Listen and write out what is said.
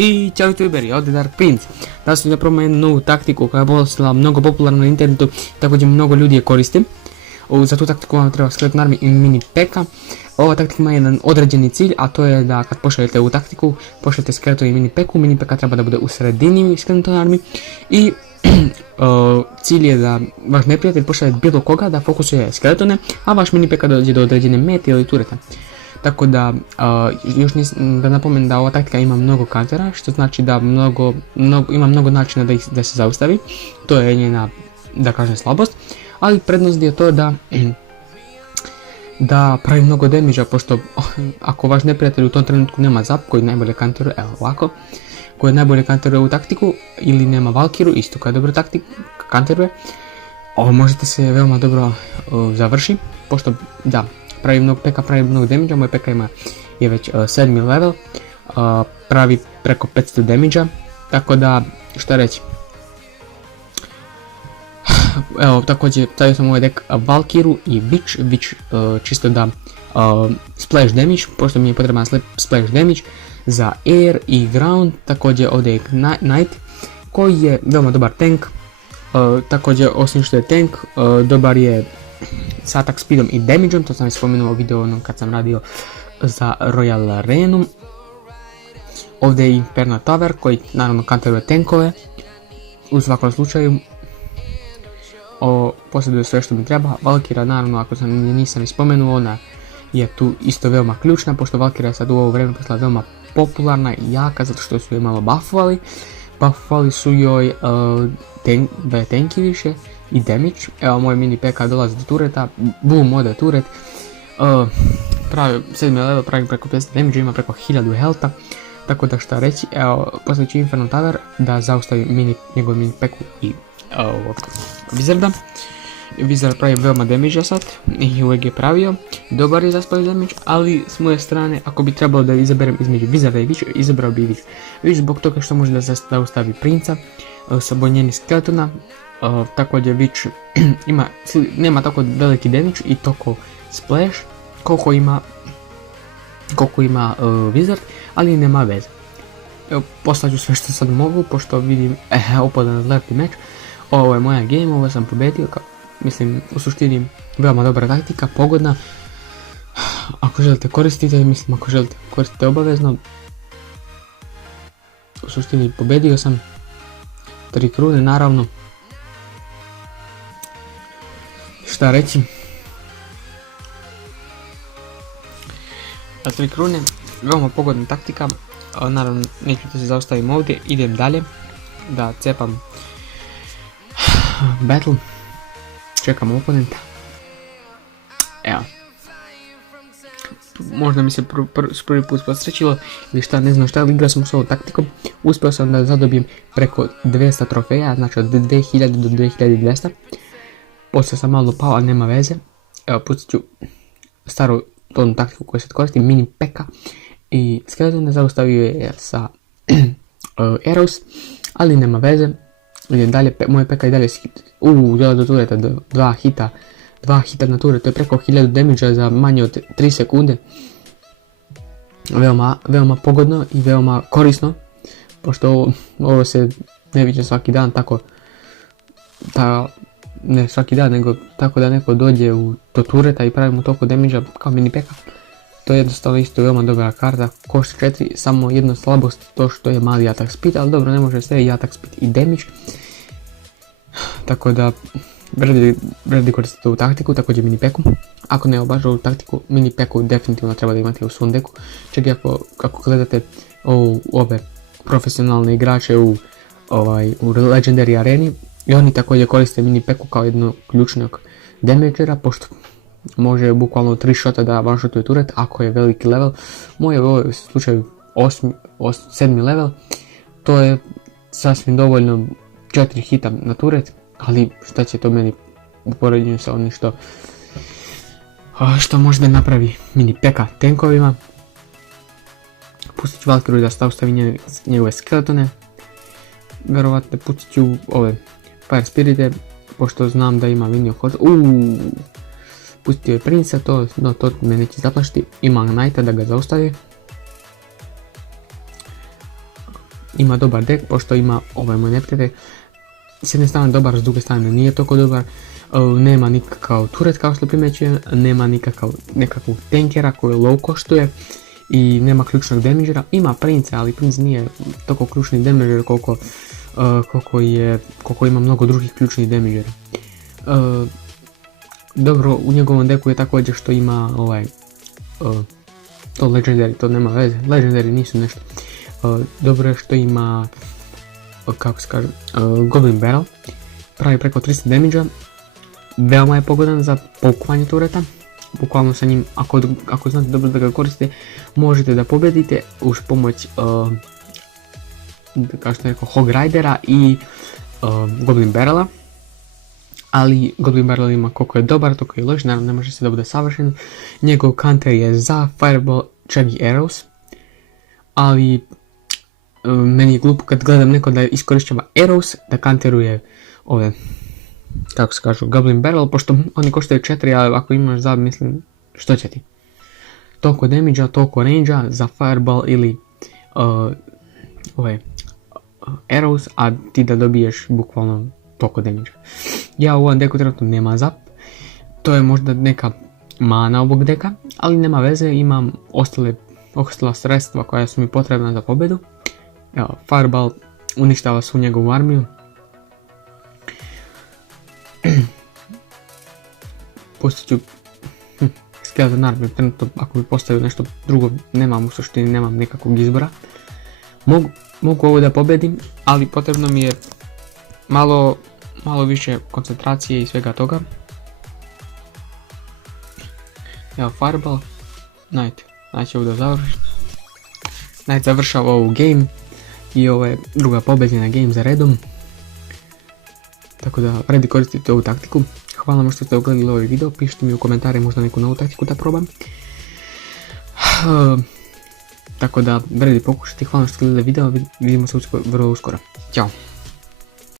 I ćao youtuberi, ovdje Dark Prince. Danas ću da probam jednu novu taktiku koja je postala mnogo popularna na internetu, također mnogo ljudi je koriste. Za tu taktiku vam treba Skeleton Army i mini peka. Ova taktika ima jedan određeni cilj, a to je da kad pošaljete ovu taktiku, pošaljete Skeleton i mini peku. Mini peka treba da bude u sredini Skeleton Army i cilj je da vaš neprijatelj pošalje bilo koga da fokusuje skeletone, a vaš mini peka dođe do određene mete ili tureta. Tako da, da napomenem da ova taktika ima mnogo kantera, što znači da ima mnogo načina da se zaustavi. To je njena, da kažem, slabost, ali prednost je to da pravi mnogo damage-a, pošto ako vaš neprijatelj u tom trenutku nema zap koji najbolje kanteruje, evo ovako, koji najbolje kanteruje ovu taktiku, ili nema Valkiru, isto koja dobro kanteruje, možete se veoma dobro završi, pošto da, pravi mnogo damage-a, moj peka je već 7. level, pravi preko 500 damage-a, tako da, šta reći. Evo, također stavio sam ovaj deck Valkiru i Witch čisto da splash damage, pošto mi je potreban splash damage za air i ground. Također ovdje je Knight koji je veoma dobar tank, također osim što je tank, dobar je s attack speedom i damageom, to sam već spomenuo u videu kad sam radio za Royal Arenu. Ovdje je Inferno Tower koji naravno kanteruje tankove, u svakom slučaju. Posjeduje sve što mi treba. Valkira, naravno, ako nisam spomenuo, ona je tu isto veoma ključna, pošto Valkira je sad u ovo vrijeme postala veoma popularna i jaka, zato što su je malo buffovali. Buffovali su joj da je tanki više i damage. Evo, moj mini peka dolazi do tureta, boom, ode turet. Pravi 7. level, pravi preko 50 damage, ima preko 1000 healtha. Tako da šta reći, evo, poslije ću Inferno Tower da zaustavi njegov mini peku i Wizarda. Wizard pravi veoma damage sad i uvijek je pravio, dobar je za splash damage, ali s moje strane, ako bi trebalo da izaberem između Wizarda i Witch, izabrao bi Witch. Witch zbog toga što može da zaustavi princa sa bonjeni skeletona. Također Witch nema tako veliki damage i toliko splash koliko ima Wizard, ali nema veze. Evo, poslaću sve što sad mogu, pošto vidim, opadan lepi meč. Ovo je moja game, ovo sam pobedio, mislim, u suštini veoma dobra taktika, pogodna. Ako želite koristite, mislim, ako želite koristite obavezno. U suštini pobedio sam, 3 krune naravno. Šta reći? 3 krune, veoma pogodna taktika. Naravno, neću da se zaustavim ovdje, idem dalje da cepam battle, čekam oponenta. Evo, možda mi se prvi put posrećilo ili šta, ne znam šta, ali igrao sam s ovom taktikom, uspio sam da zadobijem preko 200 trofeja, znači od 2000 do 2200. Poslije sam malo pao, ali nema veze. Evo, pustit ću staru tonu taktiku koju sad koristim, mini peka. I Skeleton ne zaustavio je sa Arrows, ali nema veze. Idem dalje, moje peka i dalje dole do tureta, 2 hita na turet, to je preko 1000 damage za manje od 3 sekunde. Veoma pogodno i veoma korisno, pošto ovo se ne viđe svaki dan, tako ne svaki dan, nego tako da neko dođe do tureta i pravi mu toliko damage kao mini peka. To je jednostavno isto veoma dobra karta, košta 4, samo jedna slabost, to što je mali attack speed, ali dobro, ne može sve i attack speed i damage. Tako da, vredi koristiti ovu taktiku, također mini peku. Ako ne obažu ovu taktiku, mini peku definitivno treba da imate u svom deku. Čak i ako gledate ove profesionalne igrače u Legendary areni, i oni također koriste mini peku kao jednog ključnog damagera, pošto može bukvalno 3 shota da one-shotuje turet ako je veliki level. Moj je u ovom slučaju 7. level, to je sasvim dovoljno 4 hita na turet, ali šta će to meni u poređenju sa onim što može da napravi mini peka tankovima. Pustit ću Valkiru da zaustavi njegove skeletone, verovatno pustit ću ove Fire Spirite, pošto znam da ima mini hod. Pustio je princa, to me neće zaplašiti, ima Knighta da ga zaustavi. ima dobar dek, pošto ima ovaj moj neprijatelj. S jedne strane dobar, s druge strane nije toliko dobar. Nema nikakav turet kao što primećujem, nema nekakvog tankera koji low koštuje i nema ključnog damagera. Ima prince, ali prince nije toliko ključni damager koliko ima mnogo drugih ključnih damagera. Dobro, u njegovom deku je također što ima to legendary, to nema veze, legendary nisu nešto. Dobro je što ima, kako se kaže, Goblin Barrel, pravi preko 300 damage-a, veoma je pogodan za pokovanje tureta, bukvalno sa njim, ako znate dobro da ga koristite, možete da pobedite uz pomoć, kao što je rekao, Hog Ridera i Goblin Barrela. Ali Goblin Barrel ima koliko je dobar, toliko je loš, naravno ne može se da bude savršen. Njegov counter je za Fireball, Chuggy Arrows, ali meni je glupo kad gledam neko da iskorišćava Arrows, da counteruje ove, kako se kažu, Goblin Barrel, pošto oni koštaju 4, ali ako imaš za, mislim, što će ti? Toliko damage-a, toliko range-a za Fireball ili Arrows, a ti da dobiješ bukvalno toliko damage. Ja u ovom deku trenutno nema zap, to je možda neka mana ovog deka, ali nema veze, imam ostala sredstva koja su mi potrebna za pobjedu. Evo, Fireball uništava svu njegovu armiju. Pustit ću Skeleton armiju, trenutno ako bi postavio nešto drugo, nemam u suštini, nemam nekakvog izbora. Mogu ovo da pobjedim, ali potrebno mi je malo više koncentracije i svega toga. Evo Fireball, Knight će ovdje završiti. Knight završava ovu game i ovo je druga pobjedna game za redom. Tako da vredi koristite ovu taktiku. Hvala vam što ste ogledali ovaj video, pišite mi u komentare možda neku novu taktiku da probam. Tako da vredi pokušati, hvala vam što ste gledali video, vidimo se vrlo uskoro. Ćao!